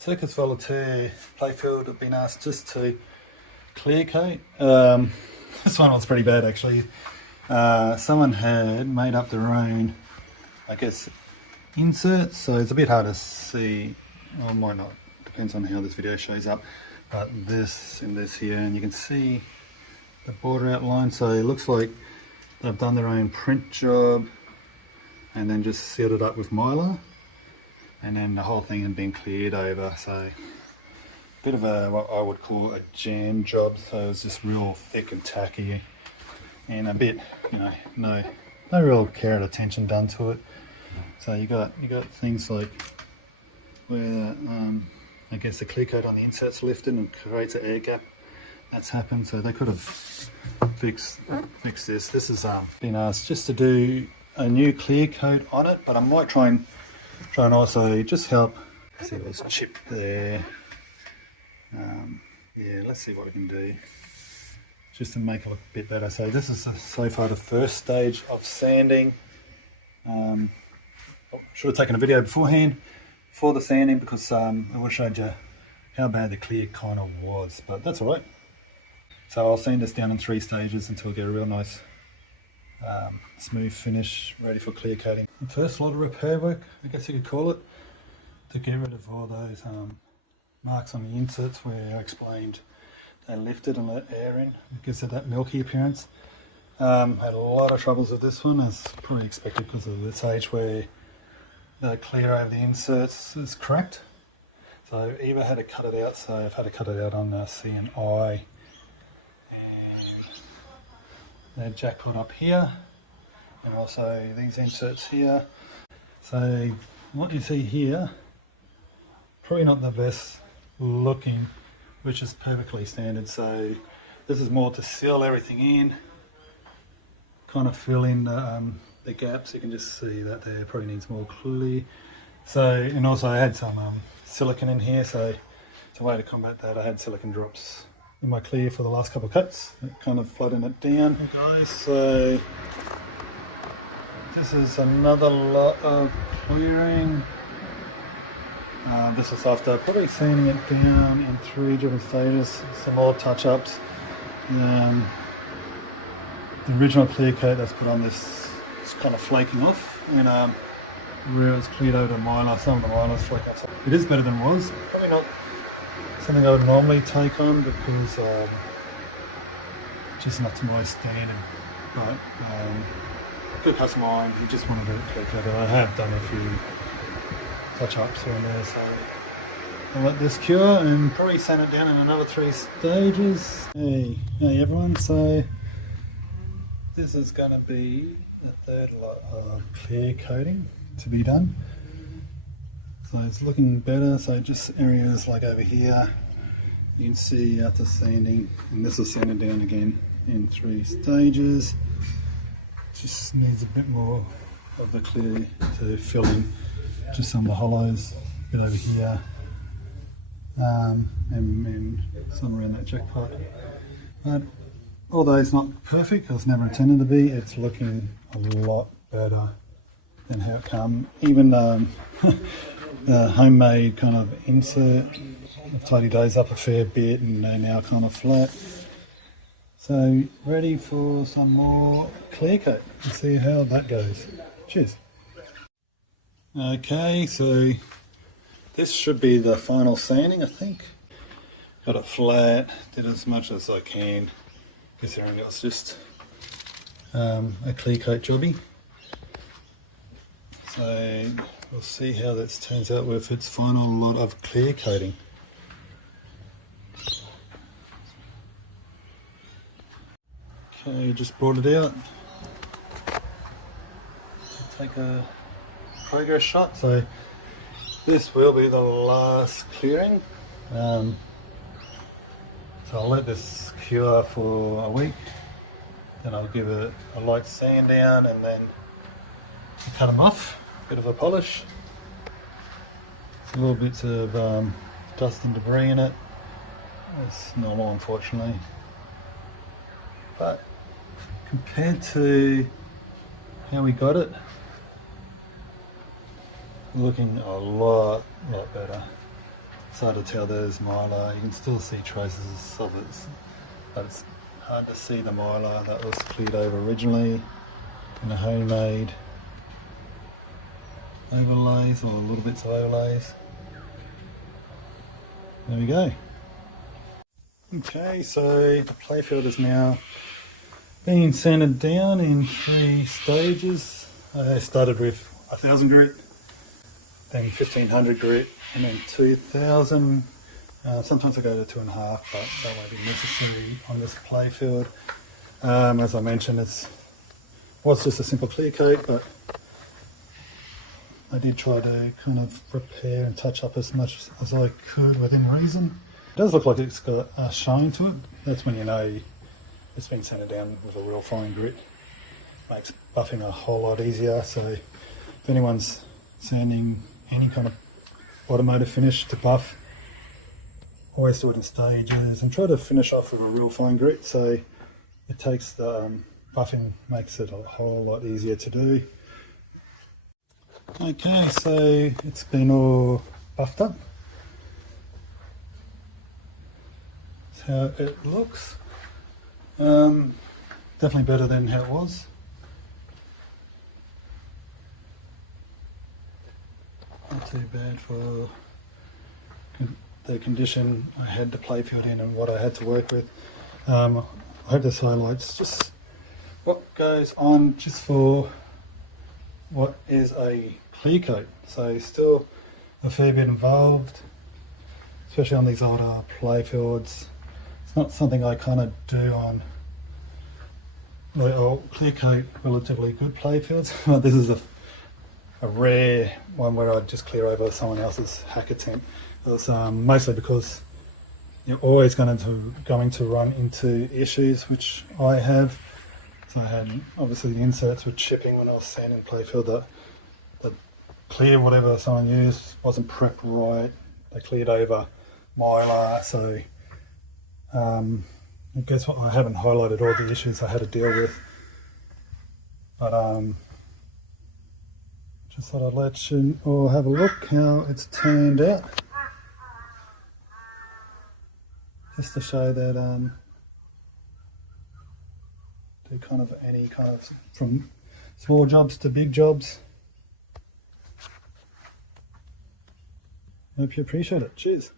Circus Voltaire playfield have been asked just to clear coat. This one was pretty bad actually. Someone had made up their own, I guess, inserts, so it's a bit hard to see, or might not, depends on how this video shows up, but this and this here, and you can see the border outline, so it looks like they've done their own print job and then just sealed it up with mylar, and then the whole thing had been cleared over, so a bit of a, what I would call a jam job, so it was just real thick and tacky and a bit, you know, no real care and attention done to it. So you got things like where I guess the clear coat on the insert's lifted and creates an air gap. That's happened, so they could have fixed this. This has been asked just to do a new clear coat on it, but I might try and also just help. See, there's a chip there. Yeah, let's see what we can do just to make it look a bit better. So this is so far the first stage of sanding. Should have taken a video beforehand for the sanding, because I would have showed you how bad the clear kind of was, but that's all right. So I'll sand this down in 3 stages until I get a real nice smooth finish ready for clear coating. The first lot of repair work, I guess you could call it, to get rid of all those marks on the inserts where I explained they lifted and let air in. It gives it that milky appearance. Had a lot of troubles with this one, as probably expected because of this age where the clear over the inserts is cracked. So Eva had to cut it out, so I've had to cut it out on C and I. And the jack put up here, and also these inserts here. So what you see here, probably not the best looking, which is perfectly standard. So this is more to seal everything in, kind of fill in the gaps. You can just see that there probably needs more clear. So, and also I had some silicone in here, so it's a way to combat that. I had silicone drops in my clear for the last couple of cuts, kind of flooding it down. Hey guys, so this is another lot of clearing. This is after probably sanding it down in 3 different stages, some more touch-ups. The original clear coat that's put on this is kind of flaking off, and where it's cleared over to mylar, some of the mylar's flake off. It is better than it was. Probably not something I would normally take on, because just not to my standard, but good customer line, he just wanted it clear coated. I have done a few touch-ups here and there, so I'll let this cure and probably sand it down in another 3 stages. Hey everyone, so this is going to be the 3rd lot of clear coating to be done. So it's looking better, so just areas like over here, you can see after sanding, and this is sanded down again in 3 stages. Just needs a bit more of the clear to fill in just some of the hollows, a bit over here, and some around that jackpot. But although it's not perfect, it was never intended to be, it's looking a lot better than how it come. Even the homemade kind of insert, I've tidied those up a fair bit and they're now kind of flat. So ready for some more clear coat. Let's see how that goes. Cheers. Okay, so this should be the final sanding, I think. Got it flat, did as much as I can, considering it was just a clear coat jobby. So we'll see how this turns out with its final lot of clear coating. Okay, just brought it out. Take a progress shot. So this will be the last clearing. So I'll let this cure for a week. Then I'll give it a light sand down and then cut them off. Bit of a polish. A little bits of dust and debris in it. It's normal, unfortunately. But compared to how we got it, looking a lot better. It's hard to tell there's mylar. You can still see traces of it, but it's hard to see the mylar that was cleared over originally in the homemade overlays, or little bits of overlays. There we go. Okay, so the playfield is now being sanded down in 3 stages. I started with 1000 grit, then 1500 grit, and then 2000. Sometimes I go to 2.5, but that won't be necessary on this playfield. As I mentioned, was just a simple clear coat, but I did try to kind of repair and touch up as much as I could within reason. It does look like it's got a shine to it. That's when you know it's been sanded down with a real fine grit. Makes buffing a whole lot easier. So if anyone's sanding any kind of automotive finish to buff, always do it in stages and try to finish off with a real fine grit, so it takes the buffing, makes it a whole lot easier to do. Okay, so it's been all buffed up. That's how it looks. Definitely better than how it was. Not too bad for the condition I had the playfield in and what I had to work with. I hope this highlights just what goes on just for what is a clear coat. So still a fair bit involved, especially on these older playfields. It's not something I kind of do on clear coat relatively good playfields. This is a rare one where I'd just clear over someone else's hack attempt. It's mostly because you're always going to run into issues, which I have. So I had obviously the inserts were chipping when I was sanding playfield. The clear whatever someone used wasn't prepped right. They cleared over mylar, so I guess what, I haven't highlighted all the issues I had to deal with. But just thought I'd let you all have a look how it's turned out. Just to show that do kind of any kind of, from small jobs to big jobs. Hope you appreciate it. Cheers.